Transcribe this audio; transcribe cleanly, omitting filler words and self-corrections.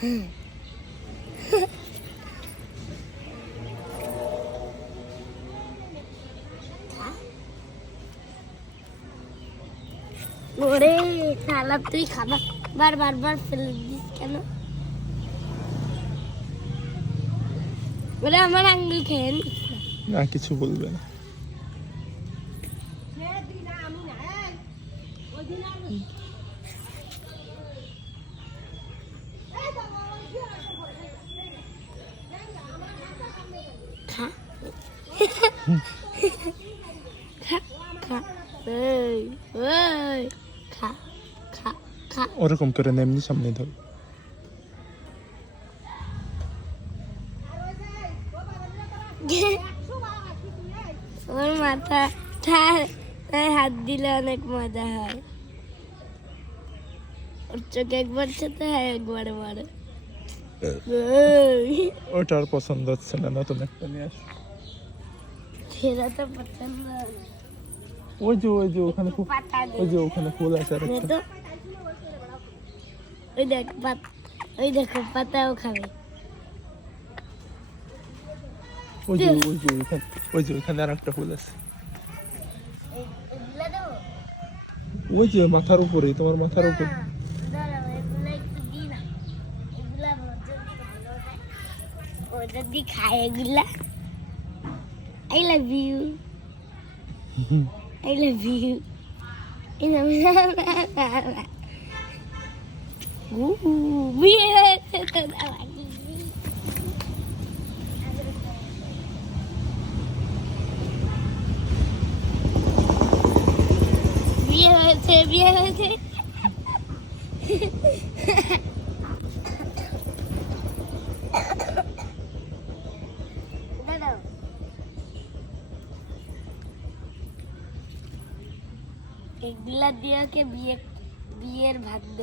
ওরে শালা তুই খাবার বারবার ফেলে দিস কেন? ওরে আমার আঙ্গুল খেয়ে না, কিছু বলবে না। খা খা খা এই এই খা খা খা। ওরকম করে না, এমনি সামনে ধর। ওর মাথা তাই হাত দিলে অনেক মজা হয়। ওর চোখে একবার সাথে হয় একবার মারে। ওটা আর পছন্দ হচ্ছে না, নতুন একটা নিয়ে আস। সেটা তো পছন্দ হয়। ওই যে ওখানে ওখানে ফুল আছে আর একটা। ওই দেখো পাতাও খাবে। ওই যে ওখানে আর একটা ফুল আছে। ওই যে মাথার উপরে, তোমার মাথার উপরে। যদি খায় এগুলা, I love you. I love you. বিয়ে হয়েছে তো বিয়ে হয়েছে। এগুলা দিয়ে বিয়ের ভাগ দেবে।